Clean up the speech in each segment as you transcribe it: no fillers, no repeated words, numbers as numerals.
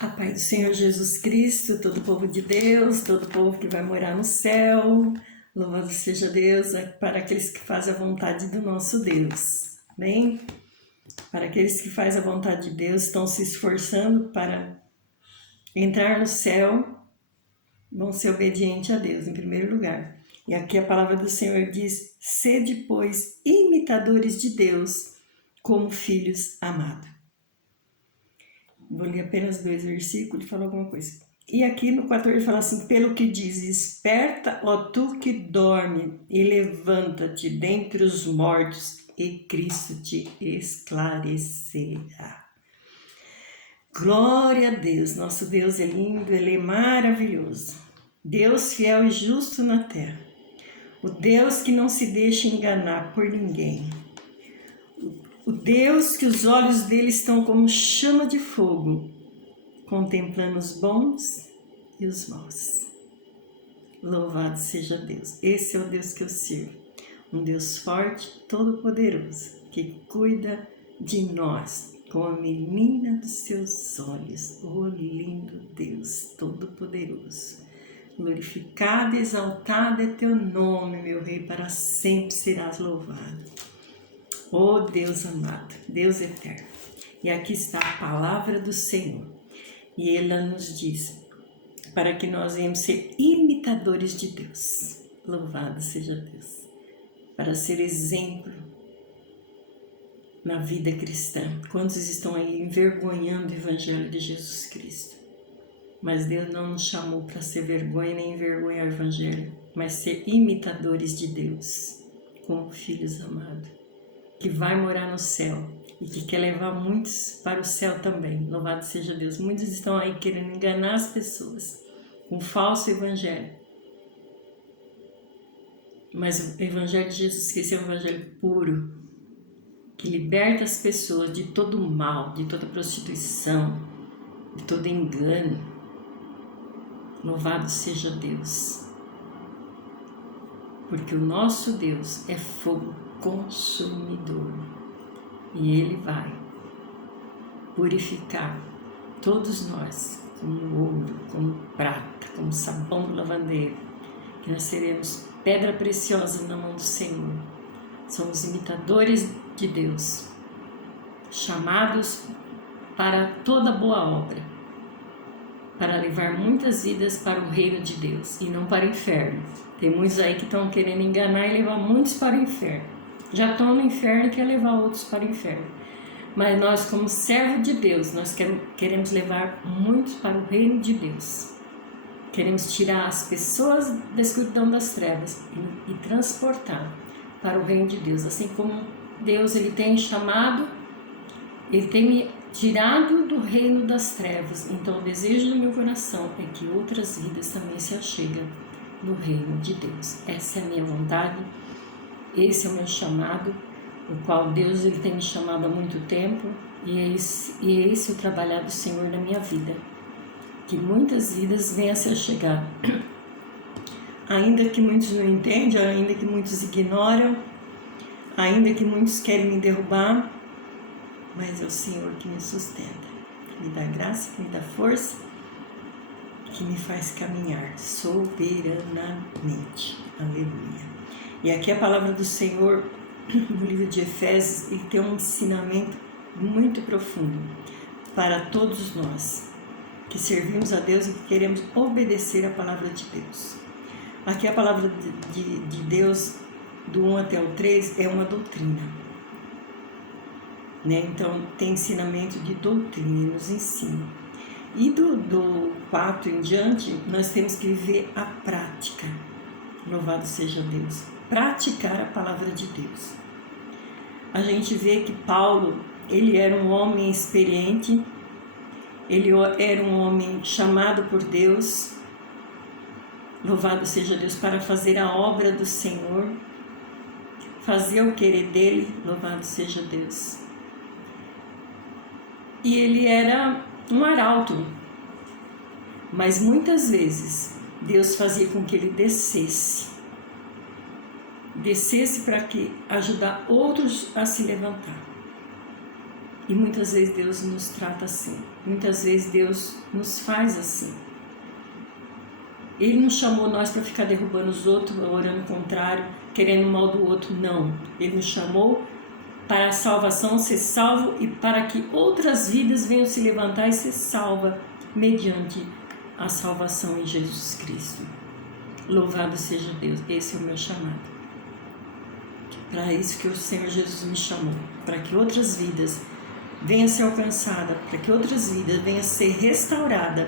A paz do Senhor Jesus Cristo, todo povo de Deus, todo povo que vai morar no céu, louvado seja Deus, para aqueles que fazem a vontade do nosso Deus, amém? Para aqueles que fazem a vontade de Deus, estão se esforçando para entrar no céu, vão ser obedientes a Deus em primeiro lugar. E aqui a palavra do Senhor diz: sede, pois, imitadores de Deus, como filhos amados. Vou ler apenas 2 versículos e falar alguma coisa. E aqui no 14 fala assim: pelo que diz, desperta, ó tu que dorme, e levanta-te dentre os mortos, e Cristo te esclarecerá. Glória a Deus, nosso Deus é lindo, Ele é maravilhoso. Deus fiel e justo na terra. O Deus que não se deixa enganar por ninguém. O Deus que os olhos dele estão como chama de fogo, contemplando os bons e os maus. Louvado seja Deus. Esse é o Deus que eu sirvo. Um Deus forte, todo-poderoso, que cuida de nós com a menina dos seus olhos. Oh, lindo Deus todo-poderoso. Glorificado e exaltado é teu nome, meu Rei, para sempre serás louvado. Oh Deus amado, Deus eterno. E aqui está a palavra do Senhor. E ela nos diz para que nós venhamos ser imitadores de Deus. Louvado seja Deus. Para ser exemplo na vida cristã. Quantos estão aí envergonhando o Evangelho de Jesus Cristo? Mas Deus não nos chamou para ser vergonha nem envergonhar o Evangelho, mas ser imitadores de Deus, como filhos amados, que vai morar no céu e que quer levar muitos para o céu também. Louvado seja Deus. Muitos estão aí querendo enganar as pessoas com um falso evangelho. Mas o evangelho de Jesus Cristo é um evangelho puro, que liberta as pessoas de todo mal, de toda prostituição, de todo engano. Louvado seja Deus. Porque o nosso Deus é fogo consumidor. E Ele vai purificar todos nós como ouro, como prata, como sabão do lavandeiro, que nós seremos pedra preciosa na mão do Senhor. Somos imitadores de Deus, chamados para toda boa obra, para levar muitas vidas para o reino de Deus e não para o inferno. Tem muitos aí que estão querendo enganar e levar muitos para o inferno. Já estão no inferno e querem levar outros para o inferno. Mas nós, como servo de Deus, nós queremos levar muitos para o reino de Deus. Queremos tirar as pessoas da escuridão das trevas e transportar para o reino de Deus. Assim como Deus ele tem chamado, Ele tem me tirado do reino das trevas. Então o desejo do meu coração é que outras vidas também se acheguem no reino de Deus. Essa é a minha vontade. Esse é o meu chamado, o qual Deus ele tem me chamado há muito tempo, e é esse o trabalhar do Senhor na minha vida. Que muitas vidas venham a se achegar. Ainda que muitos não entendam, ainda que muitos ignoram, ainda que muitos querem me derrubar, mas é o Senhor que me sustenta, que me dá graça, que me dá força, que me faz caminhar soberanamente. Aleluia. E aqui a palavra do Senhor, no livro de Efésios, ele tem um ensinamento muito profundo para todos nós que servimos a Deus e que queremos obedecer a palavra de Deus. Aqui a palavra de Deus, do 1 até o 3, é uma doutrina. Então tem ensinamento de doutrina, ele nos ensina. E do 4 em diante, nós temos que viver a prática. Louvado seja Deus. Praticar a palavra de Deus. A gente vê que Paulo, ele era um homem experiente, ele era um homem chamado por Deus, louvado seja Deus, para fazer a obra do Senhor, fazer o querer dele, louvado seja Deus. E ele era um arauto, mas muitas vezes Deus fazia com que ele descesse para que ajudar outros a se levantar. E muitas vezes Deus nos trata assim. Muitas vezes Deus nos faz assim. Ele não chamou nós para ficar derrubando os outros, orando o contrário, querendo o mal do outro, não. Ele nos chamou para a salvação, ser salvo, e para que outras vidas venham se levantar e ser salva mediante a salvação em Jesus Cristo. Louvado seja Deus, esse é o meu chamado. Para isso que o Senhor Jesus me chamou, para que outras vidas venham a ser alcançadas, para que outras vidas venham a ser restauradas,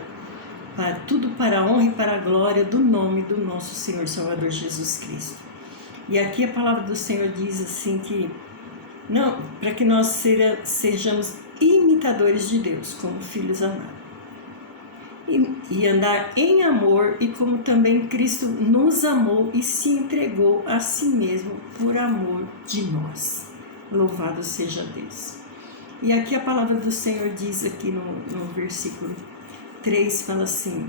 para tudo para a honra e para a glória do nome do nosso Senhor Salvador Jesus Cristo. E aqui a palavra do Senhor diz assim que não, para que nós sejamos imitadores de Deus, como filhos amados. E andar em amor, e como também Cristo nos amou e se entregou a si mesmo por amor de nós. Louvado seja Deus. E aqui a palavra do Senhor diz aqui no versículo 3, fala assim: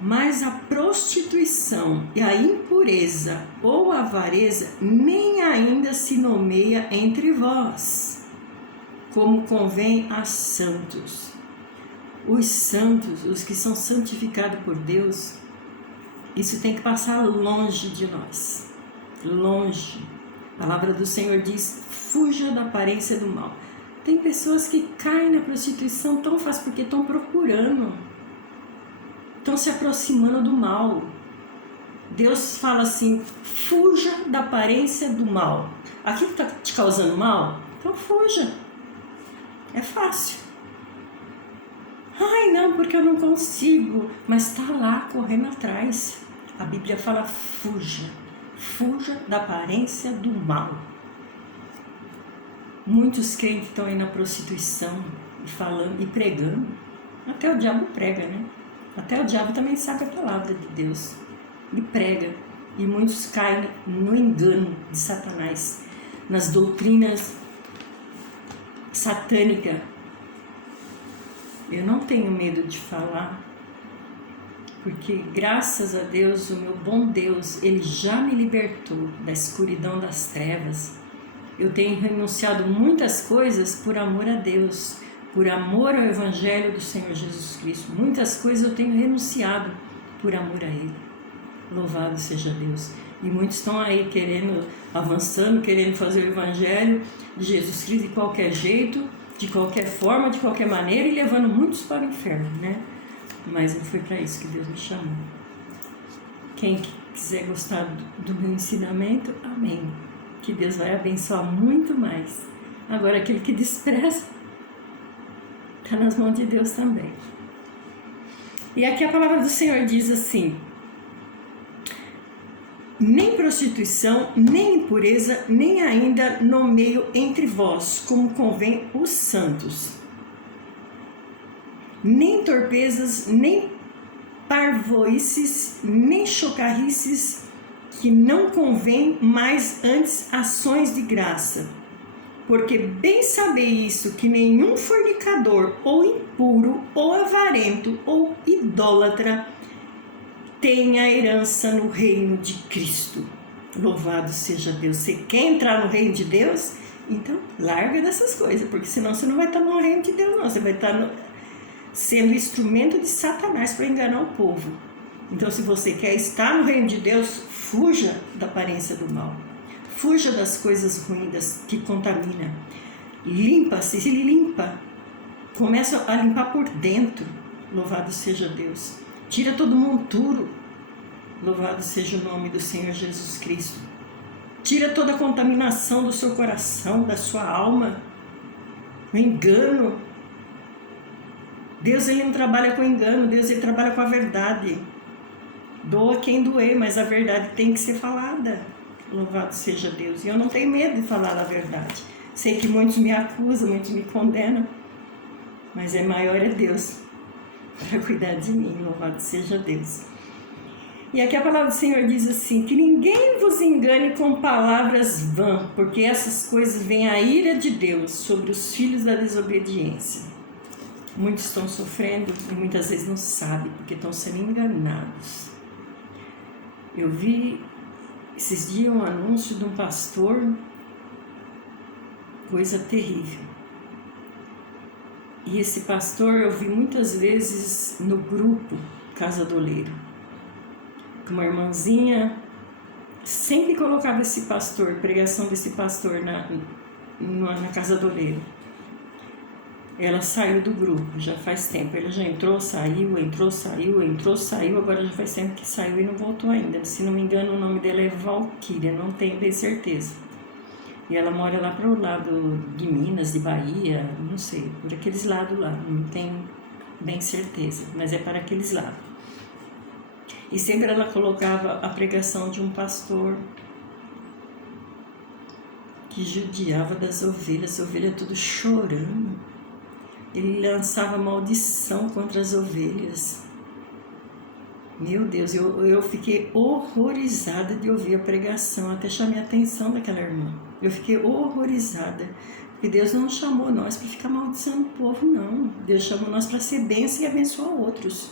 mas a prostituição e a impureza ou a avareza nem ainda se nomeia entre vós, como convém a santos. Os santos, os que são santificados por Deus, isso tem que passar longe de nós. Longe. A palavra do Senhor diz: fuja da aparência do mal. Tem pessoas que caem na prostituição tão fácil porque estão procurando, estão se aproximando do mal. Deus fala assim: fuja da aparência do mal. Aquilo está te causando mal? Então fuja. É fácil. Ai, não, porque eu não consigo. Mas está lá correndo atrás. A Bíblia fala: fuja. Fuja da aparência do mal. Muitos crentes estão aí na prostituição e falando e pregando. Até o diabo prega, né? Até o diabo também sabe a palavra de Deus e prega. E muitos caem no engano de Satanás, nas doutrinas satânicas. Eu não tenho medo de falar, porque graças a Deus, o meu bom Deus, Ele já me libertou da escuridão das trevas. Eu tenho renunciado muitas coisas por amor a Deus, por amor ao Evangelho do Senhor Jesus Cristo. Muitas coisas eu tenho renunciado por amor a Ele. Louvado seja Deus. E muitos estão aí avançando, querendo fazer o Evangelho de Jesus Cristo de qualquer jeito, de qualquer forma, de qualquer maneira, e levando muitos para o inferno, né? Mas não foi para isso que Deus me chamou. Quem quiser gostar do meu ensinamento, amém. Que Deus vai abençoar muito mais. Agora, aquele que despreza, está nas mãos de Deus também. E aqui a palavra do Senhor diz assim: nem prostituição, nem impureza, nem ainda nomeio entre vós, como convém os santos. Nem torpezas, nem parvoices, nem chocarrices, que não convém, mas antes ações de graça. Porque bem sabei isso, que nenhum fornicador, ou impuro, ou avarento, ou idólatra tem a herança no reino de Cristo. Louvado seja Deus. Você quer entrar no reino de Deus? Então larga dessas coisas, porque senão você não vai estar no reino de Deus, não. Você vai estar sendo instrumento de Satanás para enganar o povo. Então, se você quer estar no reino de Deus, fuja da aparência do mal. Fuja das coisas ruins que contaminam. Limpa-se, se limpa. Começa a limpar por dentro. Louvado seja Deus. Tira todo o monturo. Louvado seja o nome do Senhor Jesus Cristo. Tira toda a contaminação do seu coração, da sua alma. O engano. Deus, Ele não trabalha com engano. Deus, Ele trabalha com a verdade. Doa quem doer, mas a verdade tem que ser falada. Louvado seja Deus. E eu não tenho medo de falar a verdade. Sei que muitos me acusam, muitos me condenam. Mas maior é Deus para cuidar de mim. Louvado seja Deus. E aqui a palavra do Senhor diz assim: que ninguém vos engane com palavras vãs, porque essas coisas vêm a ira de Deus sobre os filhos da desobediência. Muitos estão sofrendo e muitas vezes não sabem, porque estão sendo enganados. Eu vi esses dias um anúncio de um pastor, coisa terrível. E esse pastor eu vi muitas vezes no grupo Casa do Oleiro. Uma irmãzinha sempre colocava esse pastor, pregação desse pastor na Casa do Oleiro. Ela saiu do grupo, já faz tempo. Ela já entrou, saiu, agora já faz tempo que saiu e não voltou ainda. Se não me engano, o nome dela é Valquíria, não tenho bem certeza. E ela mora lá para o lado de Minas, de Bahia, não sei, por aqueles lados lá, não tenho bem certeza, mas é para aqueles lados. E sempre ela colocava a pregação de um pastor que judiava das ovelhas tudo chorando. Ele lançava maldição contra as ovelhas. Meu Deus, eu fiquei horrorizada de ouvir a pregação, até chamei a atenção daquela irmã. Eu fiquei horrorizada, porque Deus não chamou nós para ficar maldiçando o povo, não. Deus chamou nós para ser bênção e abençoar outros.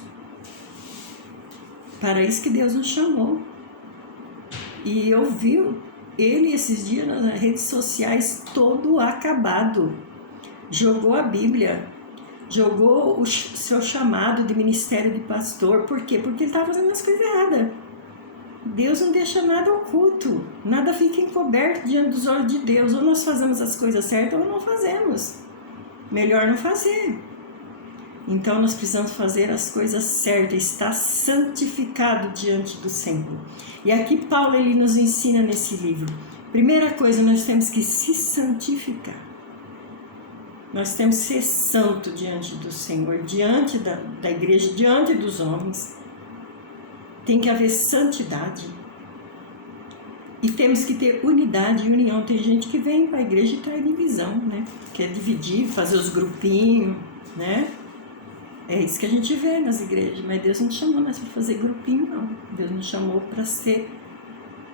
Para isso que Deus nos chamou. E eu vi ele esses dias nas redes sociais todo acabado. Jogou a Bíblia, jogou o seu chamado de ministério de pastor. Por quê? Porque ele estava fazendo as coisas erradas. Deus não deixa nada oculto, nada fica encoberto diante dos olhos de Deus. Ou nós fazemos as coisas certas ou não fazemos. Melhor não fazer. Então nós precisamos fazer as coisas certas, estar santificado diante do Senhor. E aqui Paulo ele nos ensina nesse livro. Primeira coisa, nós temos que se santificar. Nós temos que ser santo diante do Senhor, diante da igreja, diante dos homens. Tem que haver santidade. E temos que ter unidade e união. Tem gente que vem para a igreja e traz divisão, né? Quer dividir, fazer os grupinhos, né? É isso que a gente vê nas igrejas. Mas Deus não chamou nós para fazer grupinho, não. Deus nos chamou para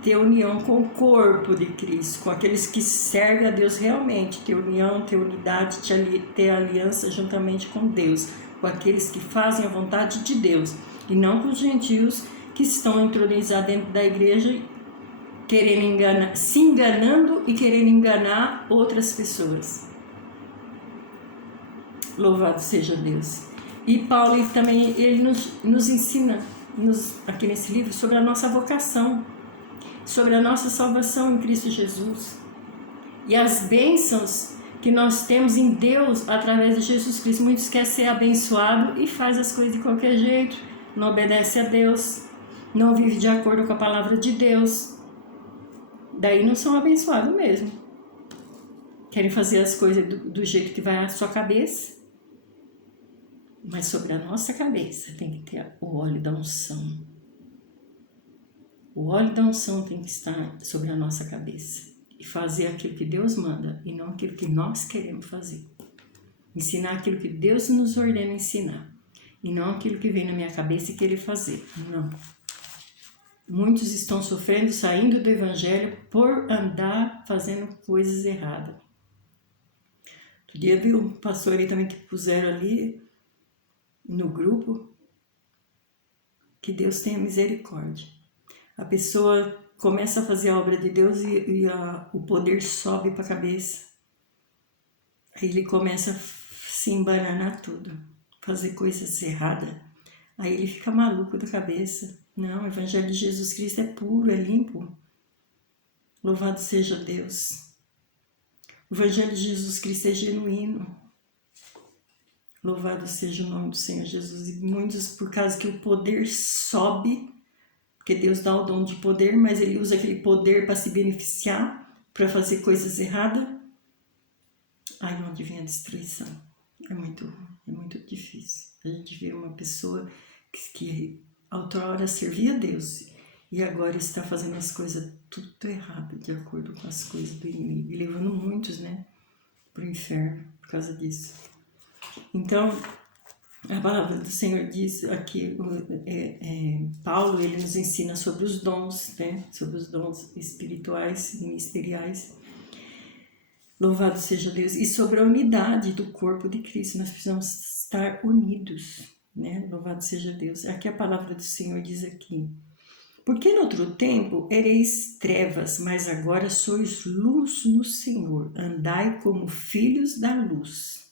ter união com o corpo de Cristo, com aqueles que servem a Deus realmente, ter união, ter unidade, ter aliança juntamente com Deus, com aqueles que fazem a vontade de Deus, e não com os gentios que estão entronizados dentro da igreja, querendo se enganando e querendo enganar outras pessoas. Louvado seja Deus. E Paulo também ele nos ensina aqui nesse livro sobre a nossa vocação, sobre a nossa salvação em Cristo Jesus e as bênçãos que nós temos em Deus através de Jesus Cristo. Muitos querem ser abençoados e faz as coisas de qualquer jeito, não obedece a Deus, não vive de acordo com a palavra de Deus. Daí não são abençoados mesmo. Querem fazer as coisas do jeito que vai à sua cabeça. Mas sobre a nossa cabeça tem que ter o óleo da unção. O óleo da unção tem que estar sobre a nossa cabeça. E fazer aquilo que Deus manda e não aquilo que nós queremos fazer. Ensinar aquilo que Deus nos ordena ensinar. E não aquilo que vem na minha cabeça e querer fazer. Não. Muitos estão sofrendo, saindo do evangelho por andar fazendo coisas erradas. Outro dia vi um pastor ali também que puseram ali no grupo. Que Deus tenha misericórdia. A pessoa começa a fazer a obra de Deus e o poder sobe para a cabeça. Aí ele começa a se embananar tudo, fazer coisas erradas. Aí ele fica maluco da cabeça. Não, o evangelho de Jesus Cristo é puro, é limpo. Louvado seja Deus. O evangelho de Jesus Cristo é genuíno. Louvado seja o nome do Senhor Jesus. E muitos, por causa que o poder sobe, porque Deus dá o dom de poder, mas ele usa aquele poder para se beneficiar, para fazer coisas erradas. Aí onde vem a destruição? É muito difícil. A gente vê uma pessoa que outrora servia a Deus e agora está fazendo as coisas tudo errado, de acordo com as coisas do inimigo, e levando muitos, né, para o inferno por causa disso. Então, a palavra do Senhor diz aqui, Paulo, ele nos ensina sobre os dons, né? Sobre os dons espirituais, ministeriais. Louvado seja Deus. E sobre a unidade do corpo de Cristo. Nós precisamos estar unidos, né? Louvado seja Deus. Aqui a palavra do Senhor diz aqui. Porque no outro tempo ereis trevas, mas agora sois luz no Senhor. Andai como filhos da luz.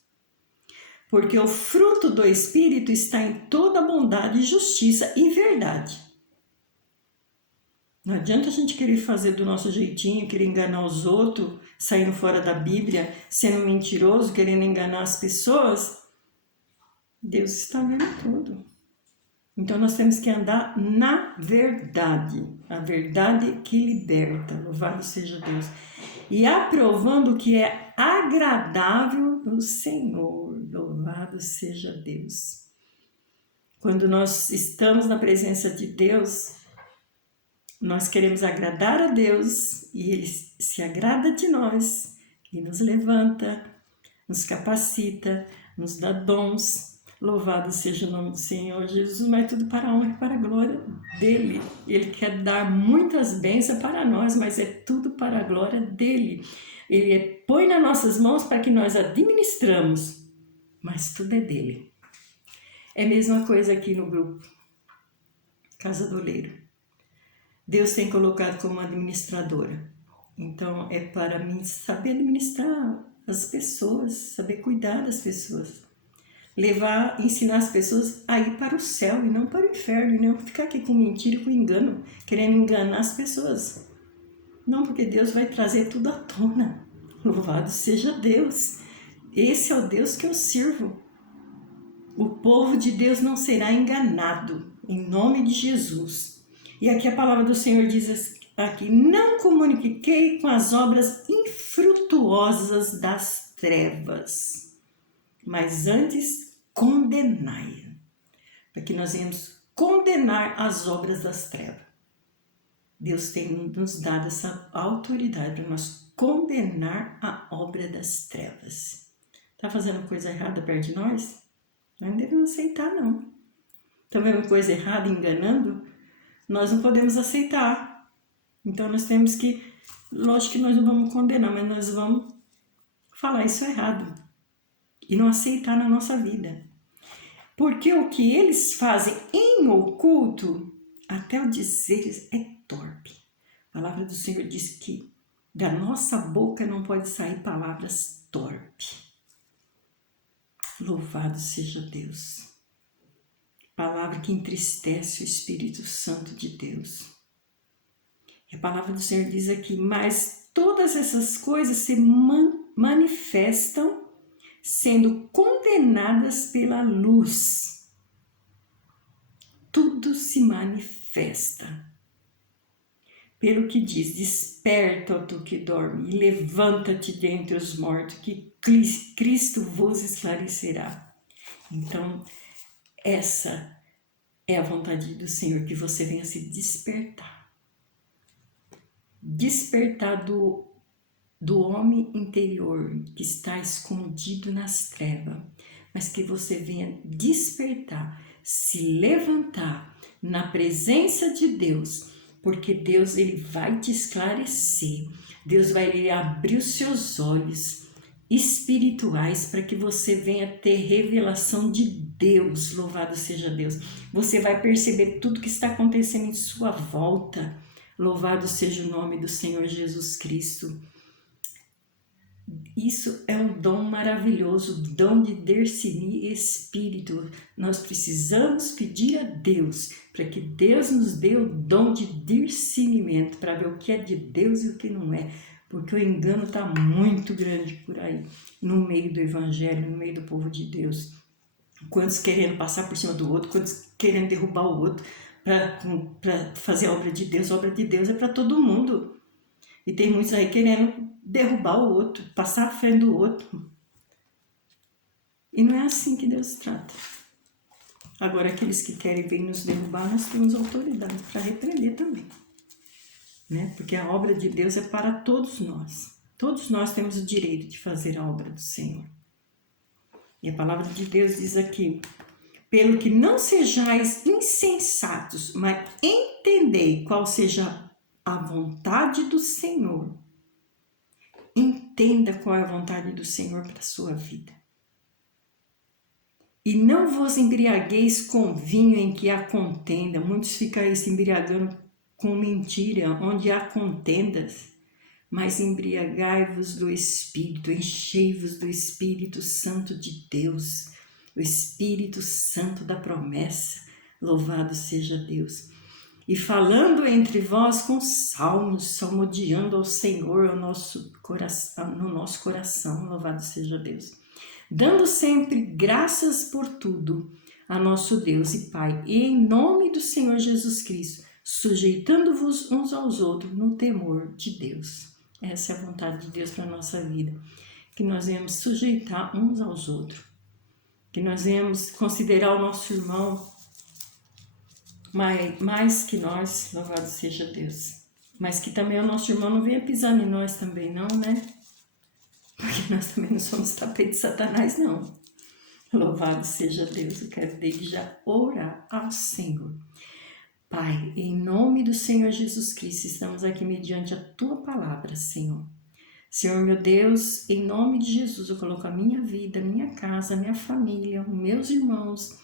porque o fruto do Espírito está em toda bondade, justiça e verdade. Não adianta a gente querer fazer do nosso jeitinho, querer enganar os outros, saindo fora da Bíblia, sendo mentiroso, querendo enganar as pessoas. Deus está vendo tudo. Então nós temos que andar na verdade, a verdade que liberta, louvado seja Deus. E aprovando o que é agradável no Senhor, louvado seja Deus. Quando nós estamos na presença de Deus, nós queremos agradar a Deus e Ele se agrada de nós e nos levanta, nos capacita, nos dá dons. Louvado seja o nome do Senhor Jesus, mas tudo para a honra e para a glória dEle. Ele quer dar muitas bênçãos para nós, mas é tudo para a glória dEle. Ele põe nas nossas mãos para que nós administramos, mas tudo é dEle. É a mesma coisa aqui no grupo Casa do Oleiro. Deus tem colocado como administradora. Então é para mim saber administrar as pessoas, saber cuidar das pessoas. Ensinar as pessoas a ir para o céu e não para o inferno, e não ficar aqui com mentira e com engano, querendo enganar as pessoas. Não, porque Deus vai trazer tudo à tona. Louvado seja Deus. Esse é o Deus que eu sirvo. O povo de Deus não será enganado, em nome de Jesus. E aqui a palavra do Senhor diz aqui, não comuniquei com as obras infrutuosas das trevas, mas antes condenai, para que nós venhamos condenar as obras das trevas. Deus tem nos dado essa autoridade para nós condenar a obra das trevas. Está fazendo coisa errada perto de nós? Nós não devemos aceitar, não. Está vendo coisa errada, enganando? Nós não podemos aceitar. Então nós temos que, lógico que nós não vamos condenar, mas nós vamos falar isso é errado e não aceitar na nossa vida. Porque o que eles fazem em oculto, até o dizer é torpe. A palavra do Senhor diz que da nossa boca não pode sair palavras torpes. Louvado seja Deus. Palavra que entristece o Espírito Santo de Deus. E a palavra do Senhor diz aqui, mas todas essas coisas se manifestam sendo condenadas pela luz. Tudo se manifesta. Pelo que diz, desperta, ó tu que dorme, e levanta-te dentre os mortos, que Cristo vos esclarecerá. Então, essa é a vontade do Senhor, que você venha se despertar. Despertar do homem interior que está escondido nas trevas, mas que você venha despertar, se levantar na presença de Deus, porque Deus ele vai te esclarecer, Deus vai lhe abrir os seus olhos espirituais para que você venha ter revelação de Deus, louvado seja Deus. Você vai perceber tudo que está acontecendo em sua volta, louvado seja o nome do Senhor Jesus Cristo. Isso é um dom maravilhoso, o dom de discernir espírito. Nós precisamos pedir a Deus para que Deus nos dê o dom de discernimento, para ver o que é de Deus e o que não é. Porque o engano está muito grande por aí, no meio do evangelho, no meio do povo de Deus. Quantos querendo passar por cima do outro, quantos querendo derrubar o outro para fazer a obra de Deus. A obra de Deus é para todo mundo. E tem muitos aí querendo derrubar o outro, passar à frente do outro. E não é assim que Deus trata. Agora, aqueles que querem vir nos derrubar, nós temos autoridade para repreender também. Né? Porque a obra de Deus é para todos nós. Todos nós temos o direito de fazer a obra do Senhor. E a palavra de Deus diz aqui, pelo que não sejais insensatos, mas entendei qual seja a vontade do Senhor. Entenda qual é a vontade do Senhor para a sua vida. E não vos embriagueis com vinho em que há contenda. Muitos ficam aí se embriagando com mentira, onde há contendas. Mas embriagai-vos do Espírito, enchei-vos do Espírito Santo de Deus. o Espírito Santo da promessa, louvado seja Deus. E falando entre vós com salmos, salmodiando ao Senhor no nosso coração, louvado seja Deus. Dando sempre graças por tudo a nosso Deus e Pai, e em nome do Senhor Jesus Cristo, sujeitando-vos uns aos outros no temor de Deus. Essa é a vontade de Deus para a nossa vida, que nós venhamos sujeitar uns aos outros, que nós venhamos considerar o nosso irmão mais que nós, louvado seja Deus. Mas que também o nosso irmão não venha pisar em nós também não, né? Porque nós também não somos tapete de Satanás, não. Louvado seja Deus, eu quero desde já orar ao Senhor. Pai, em nome do Senhor Jesus Cristo, estamos aqui mediante a Tua palavra, Senhor. Senhor, meu Deus, em nome de Jesus, eu coloco a minha vida, minha casa, minha família, os meus irmãos,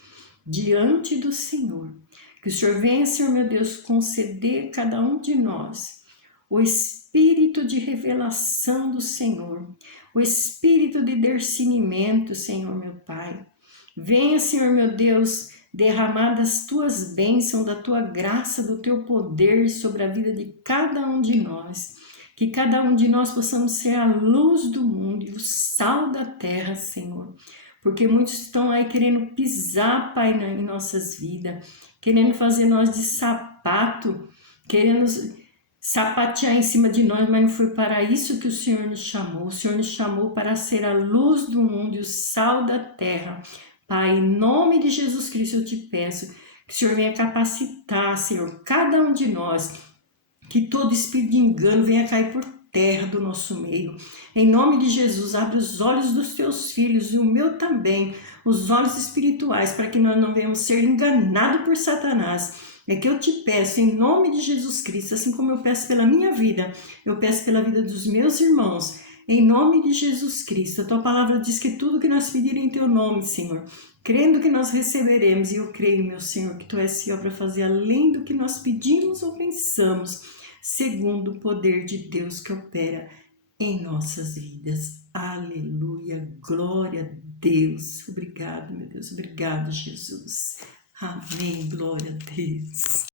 diante do Senhor. Que o Senhor venha, Senhor, meu Deus, conceder a cada um de nós o espírito de revelação do Senhor, o espírito de discernimento, Senhor, meu Pai. Venha, Senhor, meu Deus, derramar das Tuas bênçãos, da Tua graça, do Teu poder sobre a vida de cada um de nós. Que cada um de nós possamos ser a luz do mundo e o sal da terra, Senhor. Porque muitos estão aí querendo pisar, Pai, em nossas vidas, querendo fazer nós de sapato, querendo sapatear em cima de nós, mas não foi para isso que o Senhor nos chamou. O Senhor nos chamou para ser a luz do mundo e o sal da terra. Pai, em nome de Jesus Cristo eu te peço que o Senhor venha capacitar, Senhor, cada um de nós, que todo espírito de engano venha cair por terra do nosso meio. Em nome de Jesus, abre os olhos dos teus filhos e o meu também, os olhos espirituais, para que nós não venhamos ser enganados por Satanás. É que eu te peço, em nome de Jesus Cristo, assim como eu peço pela minha vida, eu peço pela vida dos meus irmãos, em nome de Jesus Cristo. A tua palavra diz que tudo que nós pedirem em teu nome, Senhor, crendo que nós receberemos, e eu creio, meu Senhor, que tu és fiel para fazer além do que nós pedimos ou pensamos, segundo o poder de Deus que opera em nossas vidas. Aleluia, glória a Deus. Obrigado, meu Deus, obrigado, Jesus. Amém, glória a Deus.